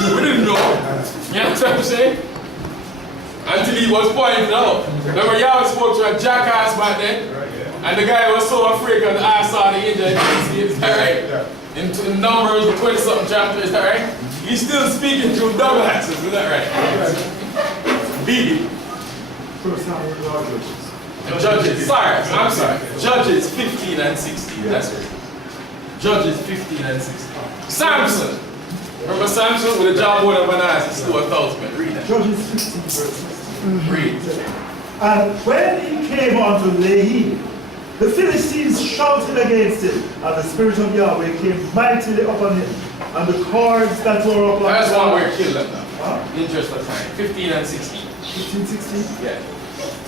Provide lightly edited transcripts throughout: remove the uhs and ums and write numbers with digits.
We didn't know. You know what I'm saying? Until he was pointed out. Remember, y'all spoke to a jackass back then? And the guy was so afraid because I saw the angel. Is that right? In Numbers, the 20-something chapter, is that right? He's still speaking through double axes, is that right? BB. Judges, sorry, I'm sorry. Judges 15 and 16, that's right. Judges 15 and 16. Samson. Remember Samson with a jawbone of an ass, he slew 1,000 men. Read that. Judges 15 verses. Read. And when he came unto Lehi, the Philistines shouted against him, and the Spirit of Yahweh came mightily upon him, and the cords that were upon him. That's one where he killed them now. Huh? Interest of time. 15 and 16. 15, 16? Yeah.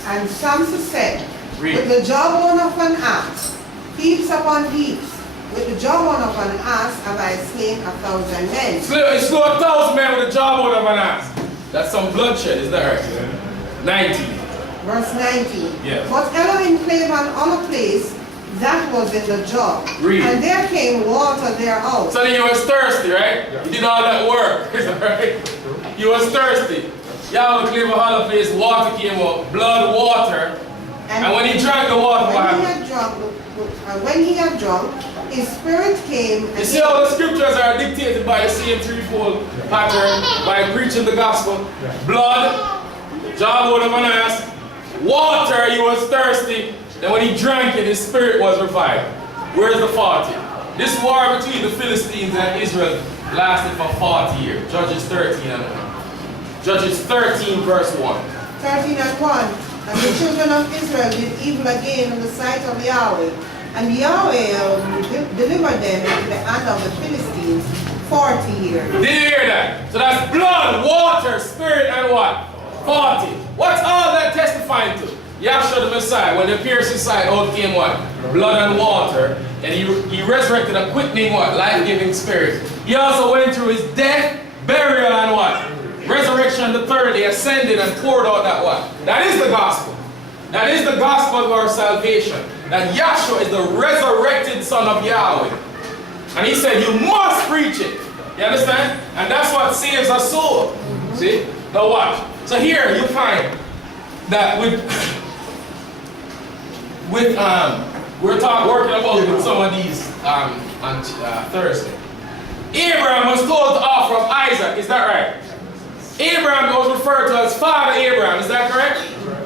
And Samson said, Read. with the jawbone of an ass, heaps upon heaps, with the jawbone of an ass have I slain 1,000 men. He slew 1,000 men with a jawbone of an ass. That's some bloodshed, is that right? 19. Verse 19. Yeah. But Elohim clave on a place that was in the jaw. Read. And there came water thereout. So then he was thirsty, right? Yeah. He did all that work, is that right? He was thirsty. Yahweh clave a hollow place, water came up, blood, water. And when he drank the water, what happened? When he had drunk, his spirit came. You see how the scriptures are dictated by the same threefold pattern, by preaching the gospel. Blood, jawbone of an ass, water, he was thirsty. Then when he drank it, his spirit was revived. Where's the 40? This war between the Philistines and Israel lasted for 40 years. Judges 13 and 1. Judges 13 verse 1. 13 and 1. And the children of Israel did evil again in the sight of Yahweh. And Yahweh delivered them into the hand of the Philistines 40 years. Did you hear that? So that's blood, water, spirit, and what? 40. What's all that testifying to? Yahshua the Messiah, when the piercing side out came what? Blood and water. And he resurrected a quickening what? Life-giving spirit. He also went through his death, burial, and what? Resurrection the third day, ascended and poured out that what? That is the gospel. That is the gospel of our salvation. That Yahshua is the resurrected Son of Yahweh. And he said, you must preach it. You understand? And that's what saves a soul. See? Now watch. So here you find that we're working about with some of these on Thursday. Abraham was told to offer up Isaac, is that right? Abraham was referred to as Father Abraham, is that correct?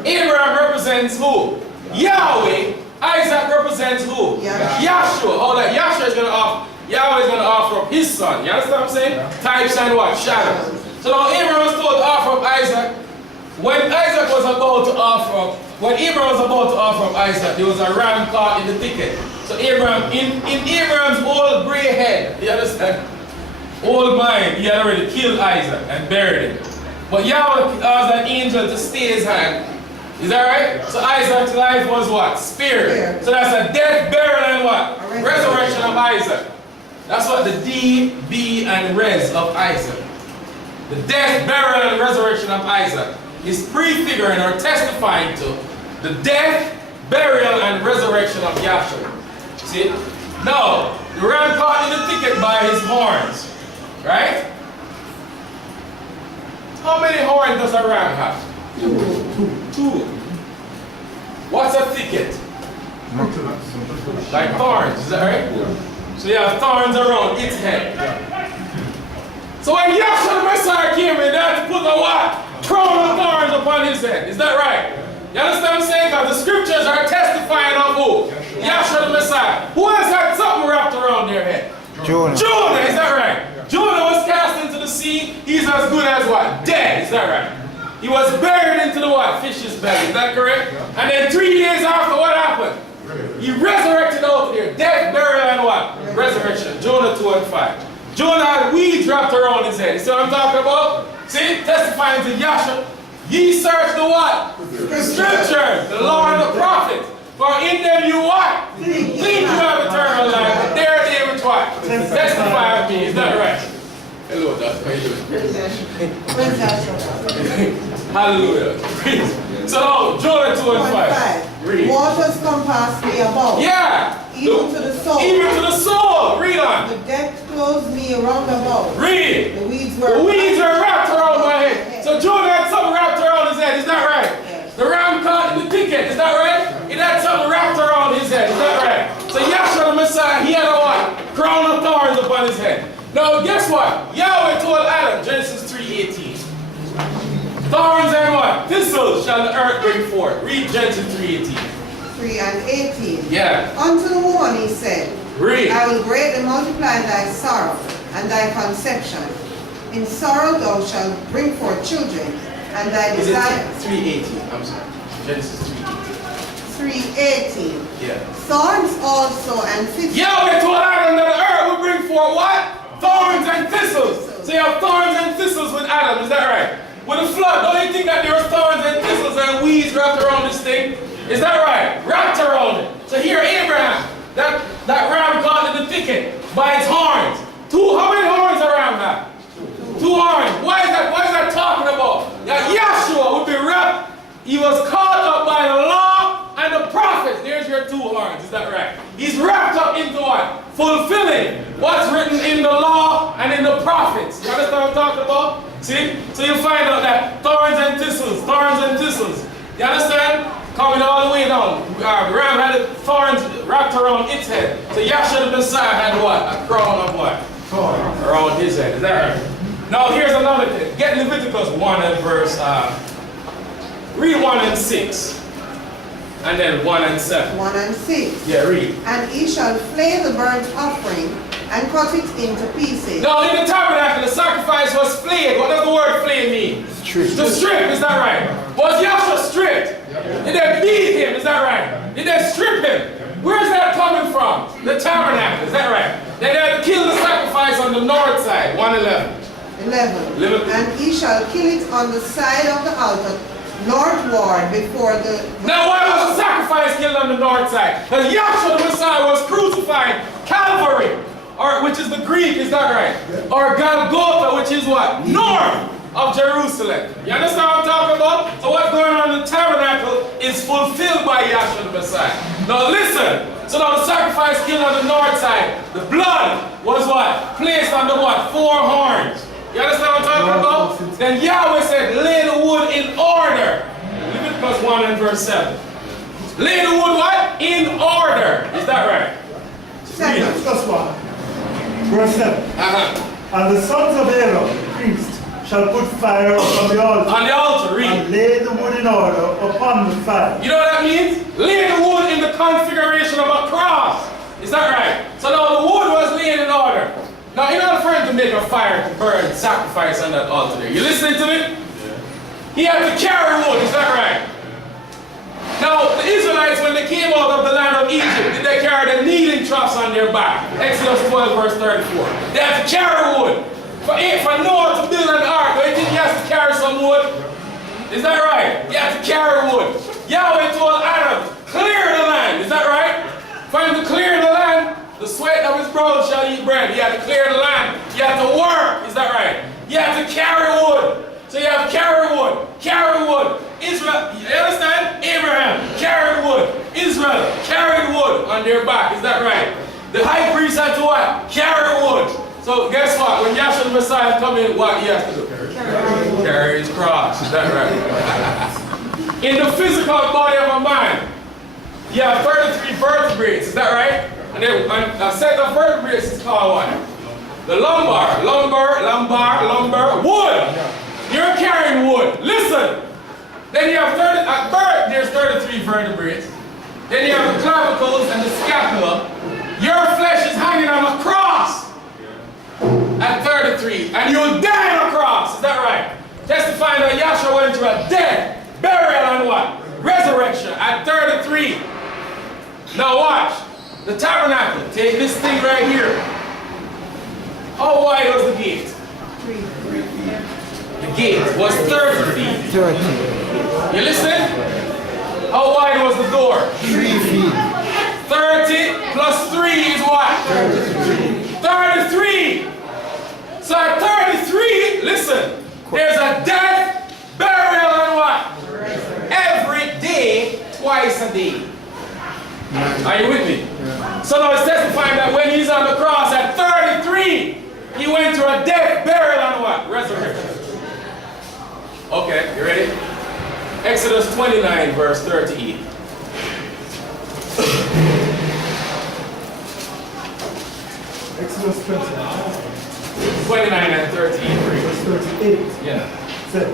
Abraham represents who? Yahweh. Isaac represents who? Yahshua. Hold on. Yahshua is going to offer, Yahweh is going to offer up his son. You understand what I'm saying? Types and what? Shadows. So now Abraham was told to offer up Isaac. When Isaac was about to offer up, when Abraham was about to offer up Isaac, there was a ram caught in the thicket. So Abraham, in Abraham's old gray head, you understand? Old mind, he had already killed Isaac and buried him. But Yahweh asked an angel to stay his hand. Is that right? So Isaac's life was what? Spirit. So that's a death, burial, and what? Resurrection of Isaac. That's what the D, B, and res of Isaac. The death, burial, and resurrection of Isaac is prefiguring or testifying to the death, burial, and resurrection of Yahshua. See? Now, the ram caught in the thicket by his horns. Right? How many horns does a ram have? Two. What's a thicket? Like thorns, is that right? So you have thorns around its head. So when Yahshua the Messiah came in, they had to put a what? Crown of thorns upon his head. Is that right? You understand what I'm saying? Because the scriptures are testifying of who? Yahshua the Messiah. Who else had something wrapped around their head? Jonah. Jonah, is that right? Jonah was cast into the sea. He's as good as what? Dead, is that right? He was buried into the what? Fish's belly, is that correct? And then 3 days after, what happened? He resurrected out there. Death, burial, and what? Resurrection. Jonah 2 and 5. Jonah had weeds wrapped around his head. You see what I'm talking about? See? Testifying to Yahshua. Ye search the what? The scriptures, the law and the prophets. For in them you what? Think you have eternal life. And there they which what? Testify of me. Is that right? Hello, Doctor. How you doing? Hallelujah. So, Jonah 2 and 5. Read. Waters compass me about. Yeah. Even to the soul. Even to the soul. Read on. The death closed me around about. Read. The weeds weeds The weeds were wrapped around my head. So Jonah had something wrapped around his head. Is that right? Yes. The ram caught in the thicket. Is that right? It had something wrapped around his head. Is that right? So Yahshua the Messiah, he had a what? Crown of thorns upon his head. Now guess what? Yahweh told Adam, Genesis 3:18. Thorns and what? Thistles shall the earth bring forth. Read Genesis 3:18. 3 and 18. Yeah. Unto the woman he said, Read. I will greatly multiply thy sorrow and thy conception. In sorrow thou shalt bring forth children, and thy Is it desire. 3:18? I'm sorry. Genesis 3:18. 3:18. Yeah. Thorns also and thistles. Yahweh told Adam that the earth would bring forth what? Thorns and thistles. So you have thorns and thistles with Adam, is that right? With the flood, don't you think that there was thorns and thistles and weeds wrapped around this thing? Is that right? Wrapped around it. So here Abraham, that ram caught in the thicket by its horns. How many horns a ram have? 2 horns. Why is that talking about? That Yahshua would be wrapped. He was caught up by the law and the prophets. There's your 2 horns, is that right? He's wrapped up into what? Fulfilling what's written in the law and in the prophets. You understand what I'm talking about? See? So you find out that thorns and thistles. You understand? Coming all the way down. The ram had thorns wrapped around its head. So Yahshua the Messiah had what? A crown of what? Thorns around his head. Is that right? Now here's another thing. Get Leviticus 1 and verse, read 1 and 6. And then 1 and 7. 1 and 6. Yeah, read. And he shall flay the burnt offering and cut it into pieces. Now in the tabernacle, the sacrifice was flayed. What does the word flay mean? Stripped. To strip, is that right? Was Yahshua stripped? Did they beat him, is that right? Did they strip him? Where is that coming from? The tabernacle, is that right? They had to kill the sacrifice on the north side, 1:11. 11. And he shall kill it on the side of the altar, northward before the... Now why was the sacrifice killed on the north side? Because Yahshua the Messiah was crucified, Calvary, or which is the Greek, is that right? Or Golgotha, which is what? North of Jerusalem. You understand what I'm talking about? So what's going on in the tabernacle is fulfilled by Yahshua the Messiah. Now listen. So now the sacrifice killed on the north side, the blood was what? Placed on the what? 4 horns. You understand what I'm talking about? Then Yahweh said, lay the wood in order. Leviticus 1 and verse 7. Lay the wood what? In order. Is that right? 7. Just 1. Verse 7. And the sons of Aaron, the priest, shall put fire upon the altar. On the altar, read. And lay the wood in order upon the fire. You know what that means? Lay the wood in the configuration of a cross. Is that right? So now the wood was laid in order. Now, in order for him to make a fire to burn sacrifice on that altar there, you listening to me? Yeah. He had to carry wood, is that right? Now, the Israelites, when they came out of the land of Egypt, did they carry the kneading troughs on their back? Exodus 12, verse 34. They had to carry wood. For Noah to build an ark, don't you think he has to carry some wood? Is that right? He had to carry wood. Yahweh told Adam, clear the land, is that right? For him to clear the land, the sweat of his brow shall eat bread. He had to clear the land. He had to work, is that right? He had to carry wood. So you have to carry wood. Carry wood. Israel, you understand? Abraham carried wood. Israel carried wood on their back, is that right? The high priest had to what? Carry wood. So guess what? When Yahshua the Messiah come in, what he has to do? Carry his cross. Is that right? In the physical body of a man, you have 33 vertebrates. Is that right? And then a set of vertebrates is called what? The lumbar. Lumbar. Wood. You're carrying wood. Listen. Then you have at birth, there's 33 vertebrates. Then you have the clavicles and the scapula. Your flesh is hanging on a cross. At 33, and you'll die on a cross, is that right? Testifying that Yahshua went through a death, burial, and what? Resurrection at 33. Now watch, the tabernacle, take this thing right here. How wide was the gate? 3. The gate was 30 feet. 30. You listen? How wide was the door? 3 feet. 30 plus 3 is what? 33. So at 33, listen, there's a death, burial, and what? Every day, twice a day. Are you with me? Yeah. So now it's testifying that when he's on the cross at 33, he went through a death, burial, and what? You ready? Exodus 29, verse 38. Exodus 29. 29 and 38. Verse 38. Yeah. Say,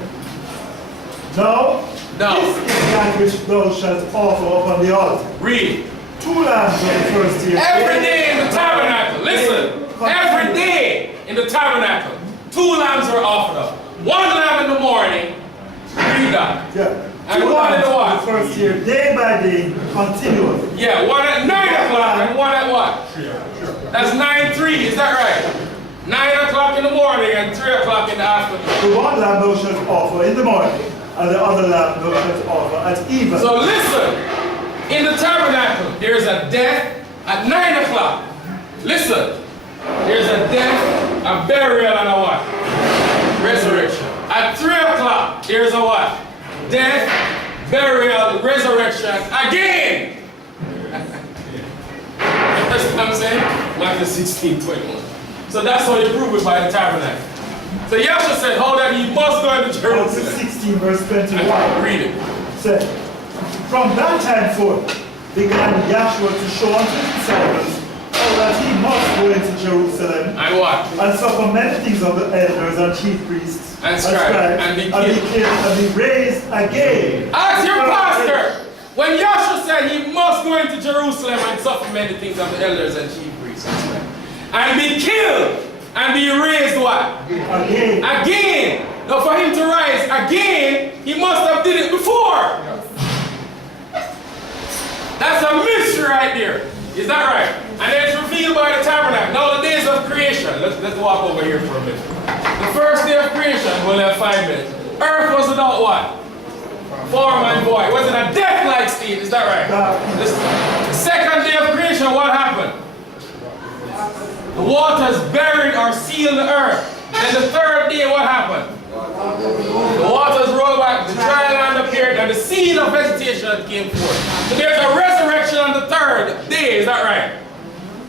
now, this is that which thou shalt offer upon the altar. Read. 2 lambs of the first year. Every day in the tabernacle, listen, every day in the tabernacle, 2 lambs were offered up. 1 lamb in the morning, read that. Yeah. And 2 one in the what? lambs of the first year, day by day, continuous. Yeah, 1 at 9 o'clock and 1 at what? That's 9-3, is that right? 9 o'clock in the morning and 3 o'clock in the afternoon. The 1 lamb thou shalt offer in the morning, and the other lamb thou shalt offer at even. So listen, in the tabernacle, there's a death at 9 o'clock. Listen, there's a death, a burial, and a what? Resurrection. At 3 o'clock, there's a what? Death, burial, resurrection, again. That's what I'm saying? Matthew 16:21. So that's how you prove it by the tabernacle. So Yahshua said, hold that he must go into Genesis Jerusalem. 16 verse 21. Read it. Said, from that time forth began Yahshua to show unto his disciples how that he must go into Jerusalem And what? and suffer many things of the elders and chief priests And scribes, and be killed. and be raised again. Ask your pastor. When Yahshua said he must go into Jerusalem and suffer many things of the elders and chief priests and scribes, and be killed and be raised what? Again. Again. Now for him to rise again, he must have did it before. That's a mystery right there. Is that right? And then it's revealed by the tabernacle. Now the days of creation. Let's walk over here for a minute. The first day of creation, we'll have 5 minutes. Earth was without what? Form and void. Was it a death-like state? Is that right? The second day of creation, what happened? The waters buried or sealed the earth. Then the third day, what happened? The waters rolled back, the dry land appeared, and the seed of vegetation came forth. So there's a resurrection on the third day, is that right?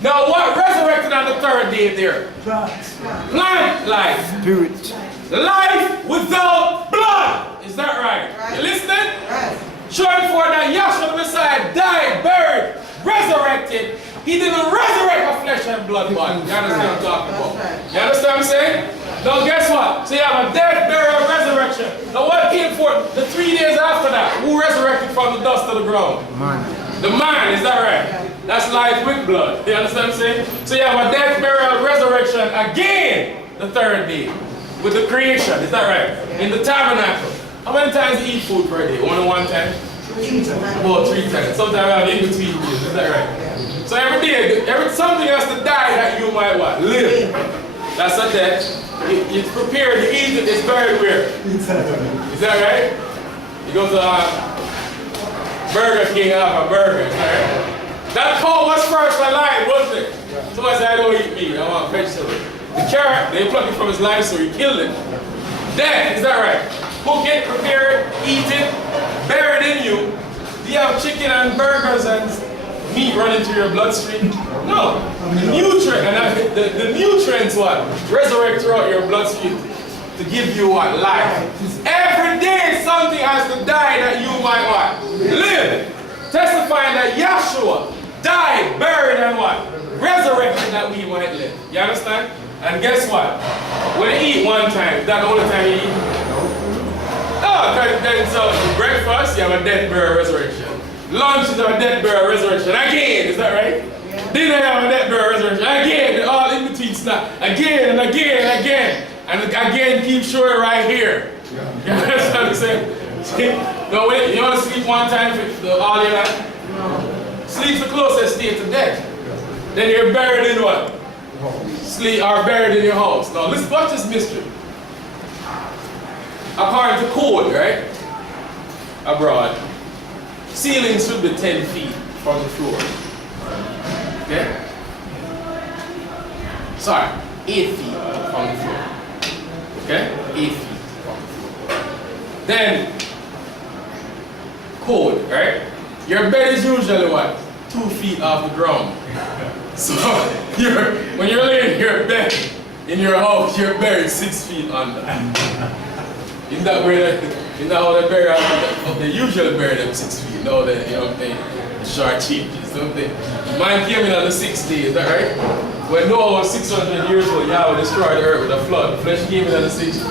Now what resurrected on the third day there? Plant life. Spirit. Life without blood. Is that right? You listening? Right. Showing forth that Yahshua the Messiah died, buried, resurrected. He didn't resurrect a flesh and blood body. You understand what I'm talking about? You understand what I'm saying? Now guess what? So you have a death, burial, resurrection. Now what came forth the 3 days after that? Who resurrected from the dust of the ground? Man. The mind, is that right? That's life with blood. You understand what I'm saying? So you have a death, burial, resurrection again the third day with the creation. Is that right? In the tabernacle. How many times do you eat food per day? Only 1 time? 3 times. Well, 3 times. Sometimes I have in between meals. Is that right? So every day, something has to die that you might what? Live. That's a death. It's prepared, you eat it, it's buried where? Is that right? You go to Burger King, have a burger, is that right? That cow was first alive, wasn't it? Somebody said, I don't eat meat, I want vegetables. The carrot, they plucked it from his life, so he killed it. Death, is that right? Cook it, prepare it, eat it, bury it in you. Do you have chicken and burgers and meat running through your bloodstream? No. The nutrients what? Resurrect throughout your bloodstream to give you what? Life. Every day something has to die that you might what? Live. Testifying that Yahshua died, buried, and what? Resurrected that we might live. You understand? And guess what? When you eat 1 time, is that the only time you eat? No, then so breakfast, you have a death, burial, resurrection. Lunch is a death, burial, resurrection. Again, is that right? Yeah. Dinner you have a death, burial, resurrection. Again, all in between stuff. Again and again and again. And again, keep showing right here. Yeah. You understand what I'm saying? No, wait, you want to sleep 1 time for all your life? No. Sleep's the closest state to death. Then you're buried in what? Sleep or buried in your house. Now, let's watch this mystery. According to code, right? Abroad, ceilings should be 10 feet from the floor. Okay? Sorry, 8 feet from the floor. Okay? 8 feet from the floor. Then, code, right? Your bed is usually what? 2 feet off the ground. So, when you're laying in your bed in your house, you're buried 6 feet under. You Isn't that where how they bury them? They usually bury them 6 feet. No, they, you know what I'm saying? The short changes, don't they? Mine came in on the 6th day, is that right? When Noah was 600 years old, Yahweh destroyed the earth with a flood. The flesh came in on the 6th.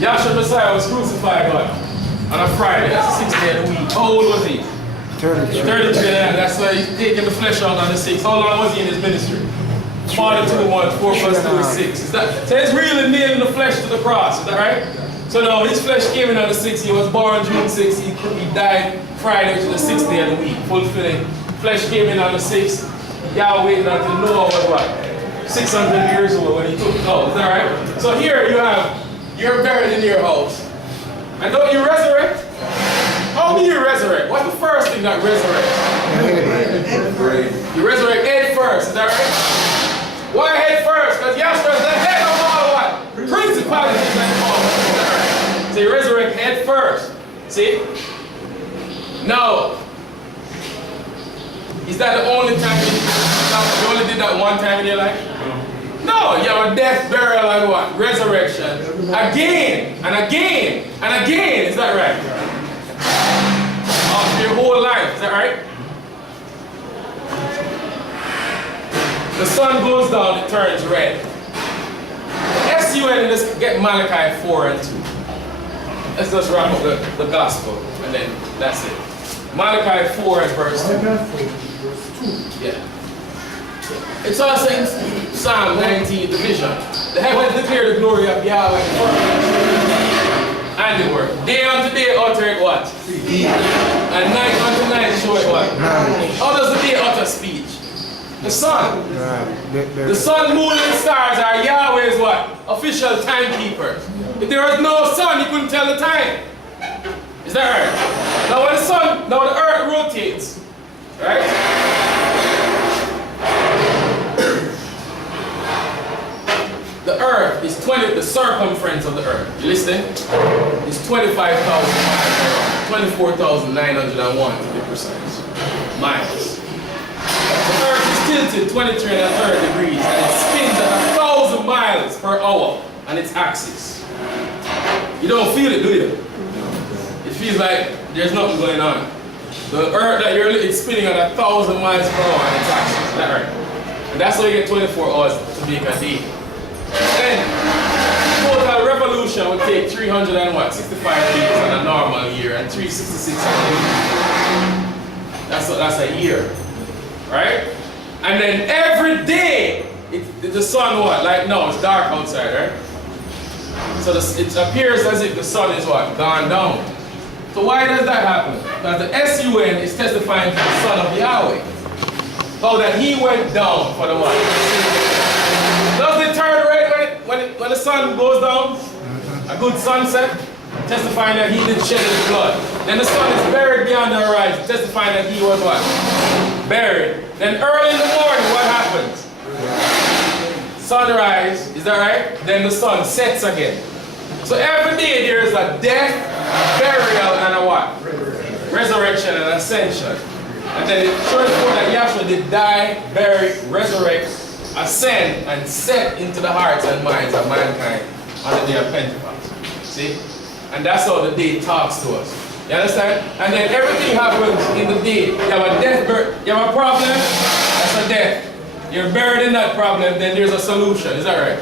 Yahshua Messiah was crucified on a Friday. That's the 6th day of the week. How old was he? 33. 33, yeah. That's why he's taking the flesh out on the 6th. How long was he in his ministry? 42 months, 4 plus 2 is 6. Is that, so it's really nailing the flesh to the cross, is that right? So now his flesh came in on the 6th. He was born June 6th. He died Friday, which is the 6th day of the week, fulfilling. Flesh came in on the 6th. Yahweh waited until Noah was what? 600 years old when he took it out. Is that right? So here you're buried in your house. And don't you resurrect? How do you resurrect? What's the first thing that resurrects? You resurrect head first, is that right? Why head first? Because Yahshua is the head of all what? Principalities and powers, is that right? So you resurrect head first. See? Now, is that the only time you only did that one time in your life? No, you have a death, burial, and what? Resurrection. Again, and again, and again. Is that right? After your whole life. Is that right? The sun goes down, it turns red. S-U-N, let's get Malachi 4 and 2. Let's just wrap up the gospel, and then that's it. Malachi 4 and verse 2. Yeah. It's also in Psalm 19, the vision. The heavens declare the glory of Yahweh and the word. Day unto day utter it what? Speech. And night unto night show it what? How does the day utter speech? The sun. The sun, moon, and stars are Yahweh's what? Official timekeepers. If there was no sun, you couldn't tell the time. Is that right? Now when the sun, now the earth rotates, right? The earth is the circumference of the earth, you listening? Is 25,000 miles, 24,901 to be precise, miles. The earth is tilted 23 and a third degrees and it spins at 1,000 miles per hour on its axis. You don't feel it, do you? It feels like there's nothing going on. The earth that it's spinning at 1,000 miles per hour on its axis, is that right? And that's why you get 24 hours to make a day. Then, total revolution would take 365 days on a normal year and 366 that's a year, right? And then every day, the sun what? Like no, it's dark outside, right? So it appears as if the sun is what? Gone down. So why does that happen? Because the S-U-N is testifying to the Son of Yahweh. So that he went down for the what? Does it turn red when the sun goes down? A good sunset, testifying that he did shed his blood. Then the sun is buried beyond the horizon, testifying that he was what? Buried. Then early in the morning, what happens? Sunrise, is that right? Then the sun sets again. So every day there is a death, burial, and a what? Resurrection and ascension. And then it shows forth that Yahshua did die, bury, resurrect, ascend, and set into the hearts and minds of mankind on the day of Pentecost. See? And that's how the day talks to us. You understand? And then everything happens in the day. You have a death, you have a problem, that's a death. You're buried in that problem, then there's a solution. Is that right?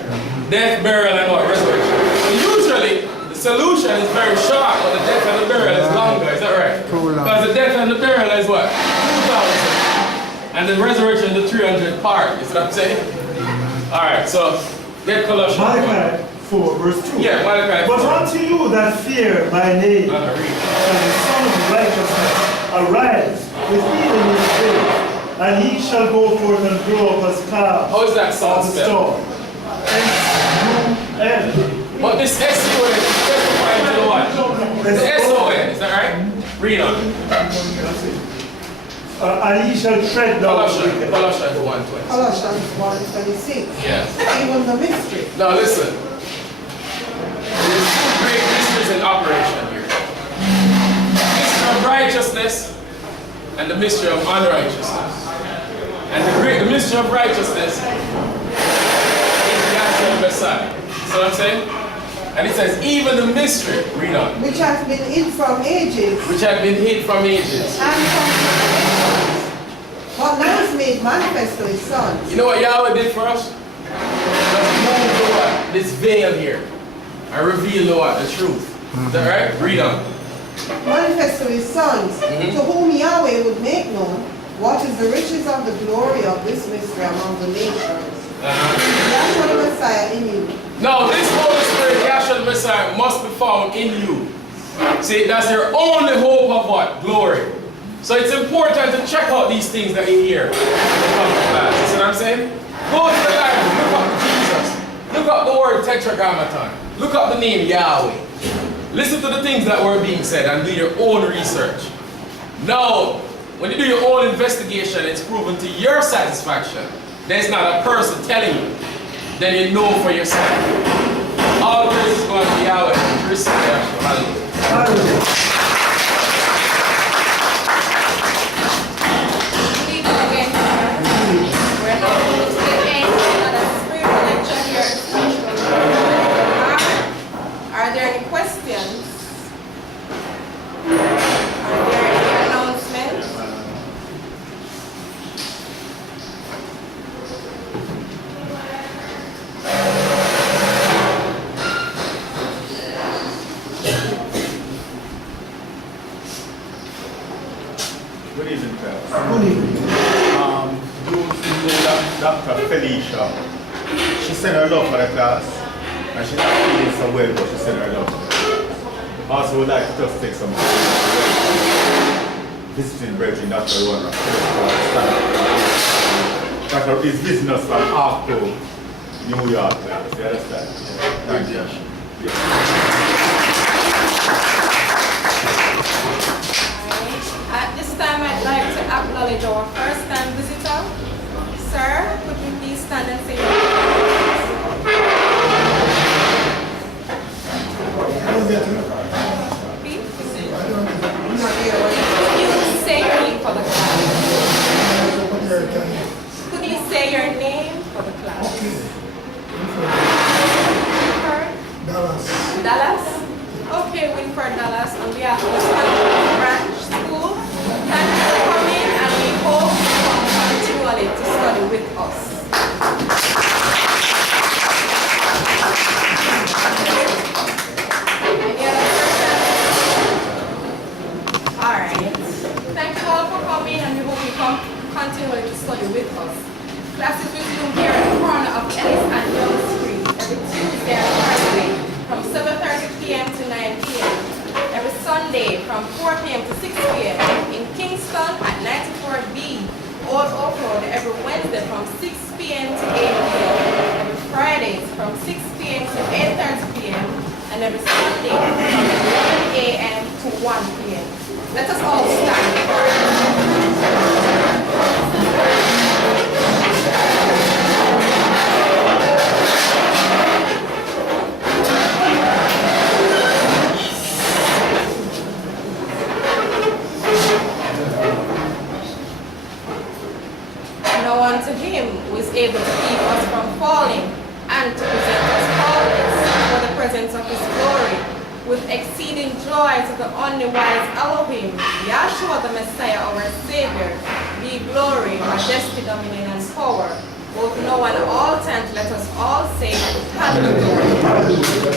Death, burial, and what? Resurrection. So usually, the solution is very short, but the death and the burial is longer. Is that right? Because the death and the burial is what? 2,000. And the resurrection is the 300 part. Is what I'm saying? Alright, so get Colossians. Malachi 4, verse 2. Yeah, Malachi 4. But unto you that fear my name, and the Son of Righteousness, arise with healing in his face, and he shall go forth and grow up as calf. How is that song spelled? S-U-N. But this S-U-N is testifying to the what? The S-O-N, is that right? Read on. And he shall tread down. Colossians 1:20. Colossians 1:26. Yeah. Even the mystery. Now listen. There's two great mysteries in operation here. The mystery of righteousness and the mystery of unrighteousness. And the mystery of righteousness is the Yahshua Messiah. See what I'm saying? And it says, even the mystery, read on. which has been hid from ages, Which had been hid from ages. and from generations, but now is made manifest to his sons. You know what Yahweh did for us? Just move the what? This veil here. And reveal the what? The truth. Is that right? Read on. Manifest to his sons, to whom Yahweh would make known what is the riches of the glory of this mystery among the nations. Yahshua the Messiah in you. Now, this Holy Spirit, Yahshua the Messiah, must be found in you. See, that's your only hope of what? Glory. So it's important to check out these things that you hear in the come to class. You see what I'm saying? Go to the Bible, look up Jesus. Look up the word tetragrammaton. Look up the name Yahweh. Listen to the things that were being said and do your own research. Now, when you do your own investigation, it's proven to your satisfaction. There's not a person telling you. Then you know for yourself. All praise is going to be Yahweh. Receive Yahshua. Hallelujah. Hallelujah. Good evening again, sir. We're now going to the end of another spiritual lecture here at Spiritual IDMR. Are there any questions? Are there any announcements? Good evening, class. Good evening. You know Dr. Felicia, she sent her love for the class, and she's not feeling so well, but she sent her love. Also would like to just take some visiting brethren, Dr. Warner. Dr. is visiting us from Arco, New York, class. You understand? Thank you. At this time, I'd like to acknowledge our first-time visitor. Sir, could you please stand and say your name? Please. Could you say your name for the class? Could you say your name for the class? Winford? Dallas? Okay, Winford Dallas, on behalf of the Spanish branch school, thank you for coming, and we hope you come continually to study with us. Any other questions? Alright. Thank you all for coming, and we hope you come continually to study with us. Classes resume here at the corner of Ellis and Young Street every Tuesday and Thursday from 7:30 p.m. to 9 p.m. Every Sunday from 4 p.m. to 6 p.m. in Kingston at 94B Old Oak Road every Wednesday from 6 p.m. to 8 p.m. Every Fridays from 6 p.m. to 8:30 p.m. and every Sunday from 11 a.m. to 1 p.m. Let us all stand. Now unto him who is able to keep us from falling and to present us faultless for the presence of his glory with exceeding joy to the only wise Elohim, Yahshua the Messiah, our Savior, be glory, majesty, dominion, and power, both now and all times. Let us all say, Hallelujah.